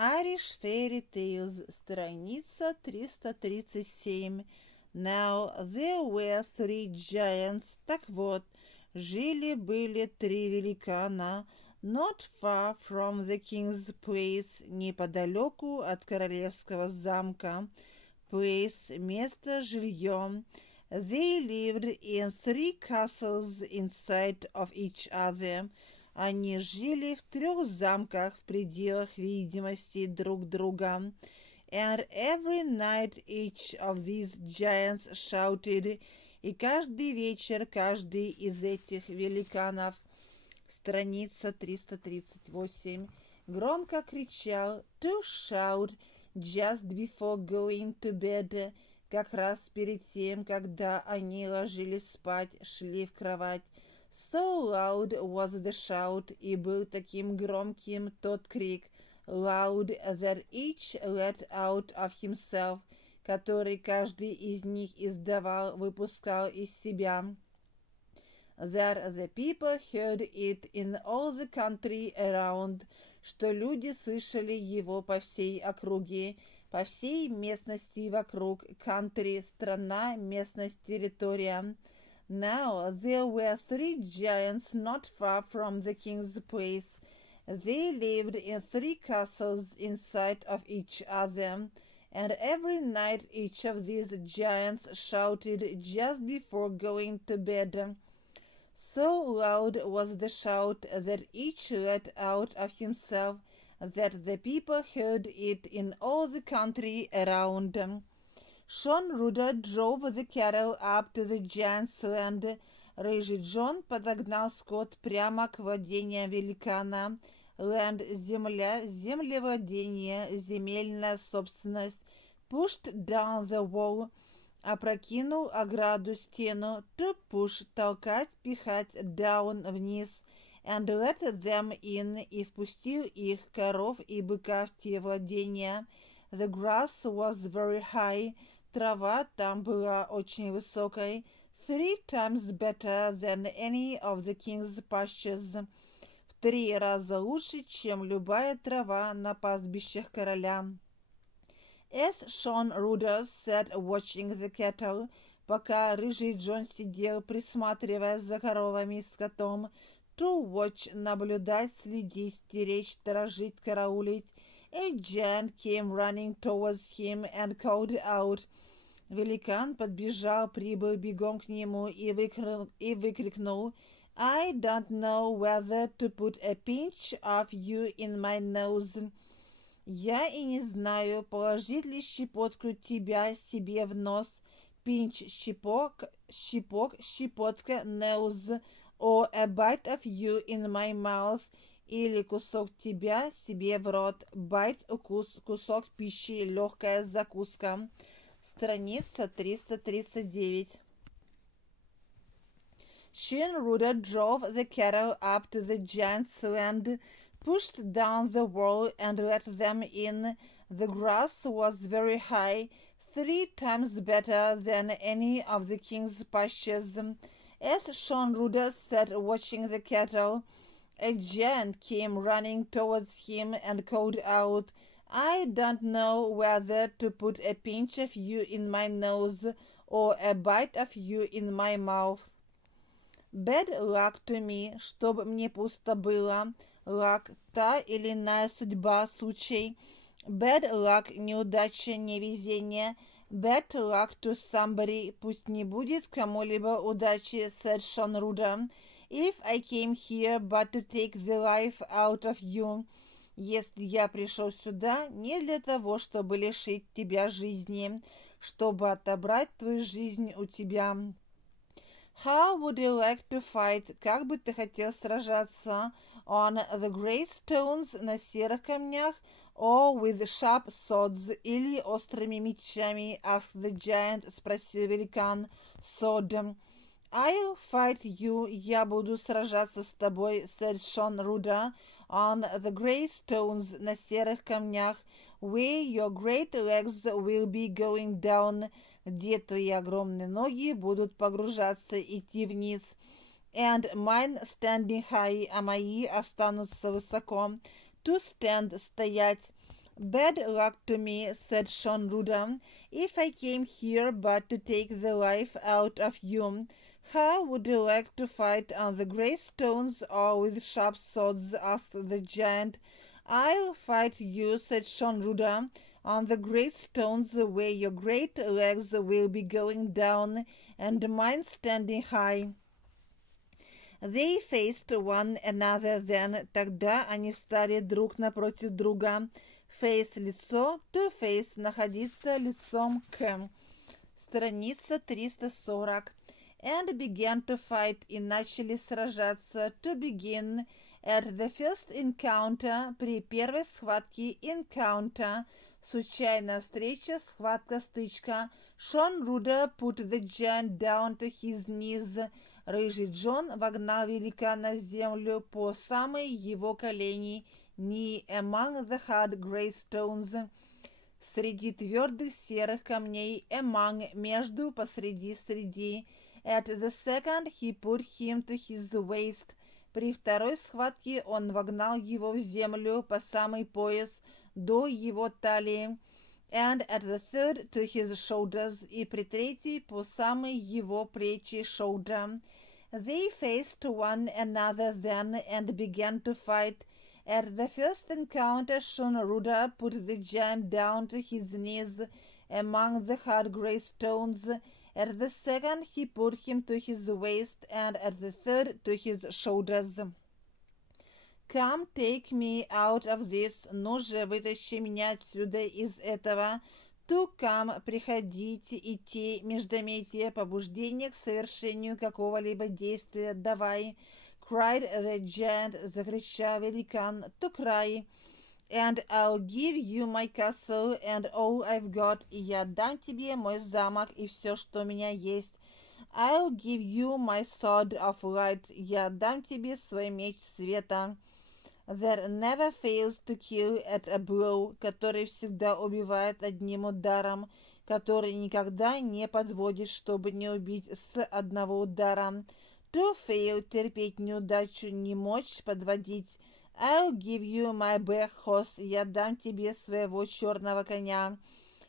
Irish Fairy Tales, страница 337. Now there were three giants. Так вот, жили-были три великана, not far from the king's place, неподалеку от королевского замка. Place, место, жилье. They lived in three castles inside of each other. Они жили в трех замках в пределах видимости друг друга. And every night each of these giants shouted, и каждый вечер каждый из этих великанов, страница 338, громко кричал, to shout, just before going to bed, как раз перед тем, когда они ложились спать, шли в кровать. So loud was the shout, и был таким громким тот крик, loud that each let out of himself, который каждый из них издавал, выпускал из себя. That the people heard it in all the country around, что люди слышали его по всей округе, по всей местности вокруг, country, страна, местность, территория. Now there were three giants not far from the king's place. They lived in three castles inside of each other, and every night each of these giants shouted just before going to bed. So loud was the shout that each let out of himself, that the people heard it in all the country around. Шон Рудер drove the cattle up to the giant's land. Рыжий Джон подогнал скот прямо к владениям великана. Land – земля, землевладение, земельная собственность. Pushed down the wall – опрокинул ограду, стену. To push – толкать, пихать, down – вниз. And let them in – и впустил их, коров и быка, в те владения. The grass was very high – трава там была очень высокой, 3 times better than any of the king's pastures, в 3 раза лучше, чем любая трава на пастбищах короля. As Sean Rudder sat watching the cattle, пока рыжий Джон сидел, присматривая за коровами и скотом, to watch, наблюдать, следить, стеречь, сторожить, караулить, a giant came running towards him and called out. Великан подбежал, прибыл бегом к нему и выкрикнул, I don't know whether to put a pinch of you in my nose. Я и не знаю, положить ли щепотку тебя себе в нос. Pinch – щепок, щепотка, nose, or a bite of you in my mouth. Или кусок тебя себе в рот, bite – укус, кусок пищи, легкая закуска. Страница 339. Sean Rudder drove the cattle up to the giant's land, pushed down the wall and let them in. The grass was very high, 3 times better than any of the king's pastures. As Sean Rudder sat watching the cattle, a giant came running towards him and called out, I don't know whether to put a pinch of you in my nose or a bite of you in my mouth. Bad luck to me, чтоб мне пусто было. Luck – та или иная судьба, случай. Bad luck – неудача, невезение. Bad luck to somebody, пусть не будет кому-либо удачи, said Sean Rudder. If I came here but to take the life out of you, если я пришел сюда не для того, чтобы лишить тебя жизни, чтобы отобрать твою жизнь у тебя. How would you like to fight? Как бы ты хотел сражаться? On the grey stones, на серых камнях, or with sharp swords, или острыми мечами? Asked the giant, спросил великан. Sword. I'll fight you, я буду сражаться с тобой, said Sean Rudder, on the grey stones, на серых камнях, where your great legs will be going down, где твои огромные ноги будут погружаться, идти вниз, and mine standing high, а мои останутся высоко, to stand, стоять, Bad luck to me, said Shanruda, if I came here but to take the life out of you. How would you like to fight on the grey stones or with sharp swords? Asked the giant. I'll fight you, said Shanruda, on the great stones where your great legs will be going down and mine standing high. They faced one another then. Тогда они встали друг напротив друга. Face лицо, to face находиться лицом к. Страница 340. And began to fight, и начали сражаться. To begin at the first encounter, при первой схватке encounter, случайная встреча, схватка, стычка. Shanruda put the giant down to his knees. Рыжий Джон вогнал великана в землю по самые его колени, knee among the hard grey stones, среди твердых серых камней, among, между, посреди, среди. At the second he put him to his waist. При второй схватке он вогнал его в землю по самый пояс, до его талии. And at the third to his shoulders, и при третьей по самой его плечи, shoulder. They faced one another then and began to fight. At the first encounter, Shanruda put the giant down to his knees among the hard grey stones. At the second, he put him to his waist, and at the third, to his shoulders. Come, take me out of this. Ну же, вытащи меня отсюда, из этого. To come, приходить, идти, междометие, побуждение к совершению какого-либо действия, давай. Cried the giant, закричал великан, to cry. And I'll give you my castle and all I've got, и я дам тебе мой замок и все, что у меня есть. I'll give you my sword of light, я дам тебе свой меч света. That never fails to kill at a blow, который всегда убивает одним ударом, который никогда не подводит, чтобы не убить с одного удара. To fail, терпеть неудачу, не мочь, подводить. I'll give you my black horse, я дам тебе своего черного коня.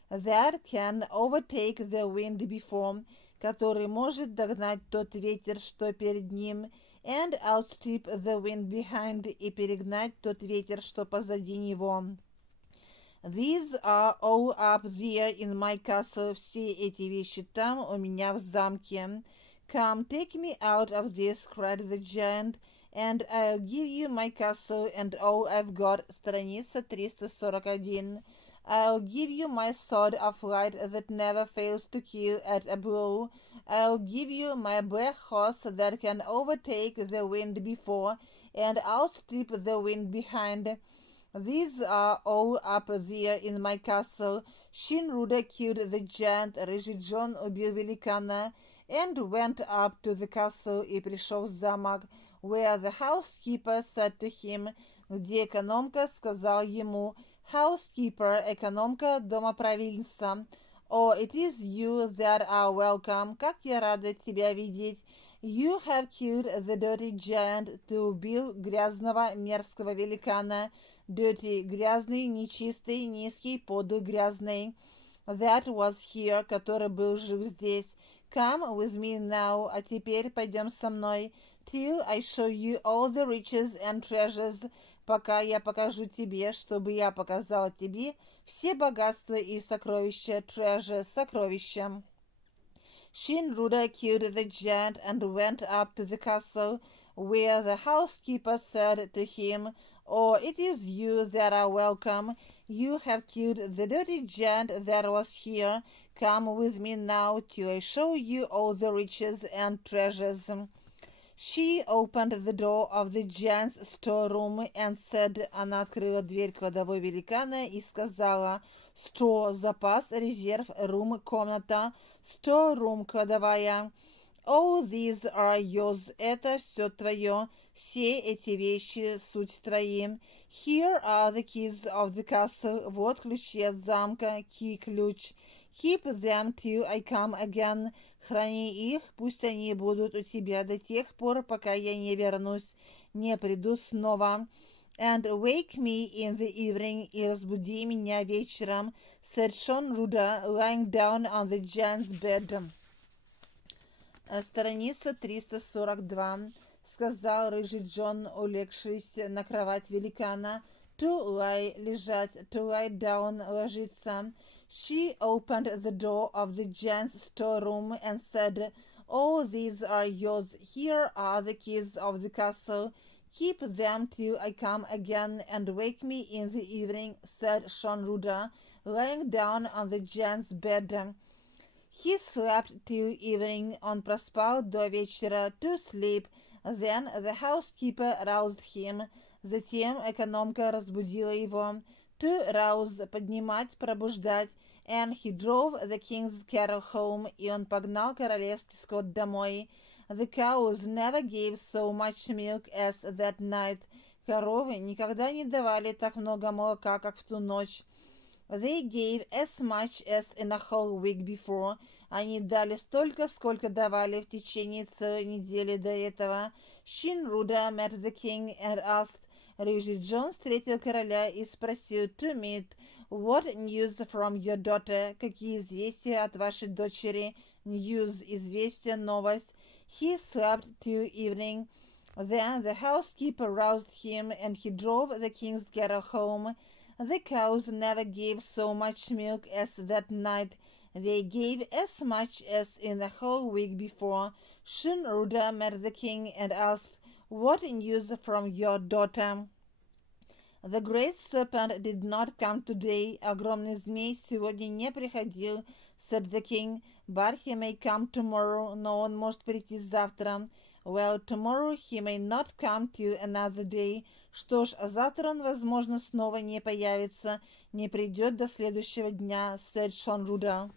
That can overtake the wind before, который может догнать тот ветер, что перед ним. And outstrip the wind behind, и перегнать тот ветер, что позади него. These are all up there in my castle, все эти вещи там у меня в замке. Come, take me out of this, cried the giant, and I'll give you my castle and all I've got. Страница 341. I'll give you my sword of light that never fails to kill at a blow. I'll give you my black horse that can overtake the wind before and outstrip the wind behind. These are all up there in my castle. Shanruda killed the giant, Рыжий Джон убил великана, and went up to the castle, и пришел в замок, where the housekeeper said to him, где экономка сказал ему, housekeeper, экономка домоправильца. Oh, it is you that are welcome. Как я рада тебя видеть. You have killed the dirty giant. Ты убил грязного, мерзкого великана. Dirty, грязный, нечистый, низкий, подлый, грязный. That was here, который был жив здесь. Come with me now. А теперь пойдем со мной. Till I show you all the riches and treasures. Пока я покажу тебе, чтобы я показал тебе все богатства и сокровища, treasure, сокровища. Shanruda killed the giant and went up to the castle, where the housekeeper said to him, Oh, it is you that are welcome. You have killed the dirty giant that was here. Come with me now till I show you all the riches and treasures. She opened the door of the giant's storeroom and said, она открыла дверь кладовой великана и сказала, store, запас, резерв, room, комната, storeroom, кладовая. All these are yours, это все твое, все эти вещи суть твои. Here are the keys of the castle, вот ключи от замка, key, ключ. Keep them till I come again. Храни их, пусть они будут у тебя до тех пор, пока я не вернусь, не приду снова. and wake me in the evening, и разбуди меня вечером, said Sean Rudder, lying down on the giant's bed. Страница 342. Сказал рыжий Джон, улегшись на кровать великана, to lie, лежать, to lie down, ложиться. She opened the door of the giant's storeroom and said, all these are yours. Here are the keys of the castle. Keep them till I come again and wake me in the evening, said Sean Rudder, lying down on the giant's bed. He slept till evening, он проспал до вечера, to sleep. Then the housekeeper roused him. Затем экономка разбудила его. To rouse, поднимать, пробуждать. And he drove the king's cattle home, и он погнал королевский скот домой. The cows never gave so much milk as that night. Коровы никогда не давали так много молока, как в ту ночь. They gave as much as in a whole week before. Они дали столько, сколько давали в течение целой недели до этого. Shin Rudder met the king and asked. Рыжий Джон встретил короля и спросил, to meet. What news from your daughter? Какие известия от вашей дочери? News, известие, новость. He slept till evening. Then the housekeeper roused him, and he drove the king's cattle home. The cows never gave so much milk as that night. They gave as much as in the whole week before. Shin Rudder met the king and asked, what news from your daughter? The great serpent did not come today. Огромный змей сегодня не приходил, said the king. But he may come tomorrow, но он может прийти завтра. Well, tomorrow he may not come till another day. Что ж, завтра он, возможно, снова не появится, не придет до следующего дня, said Sean Rudder.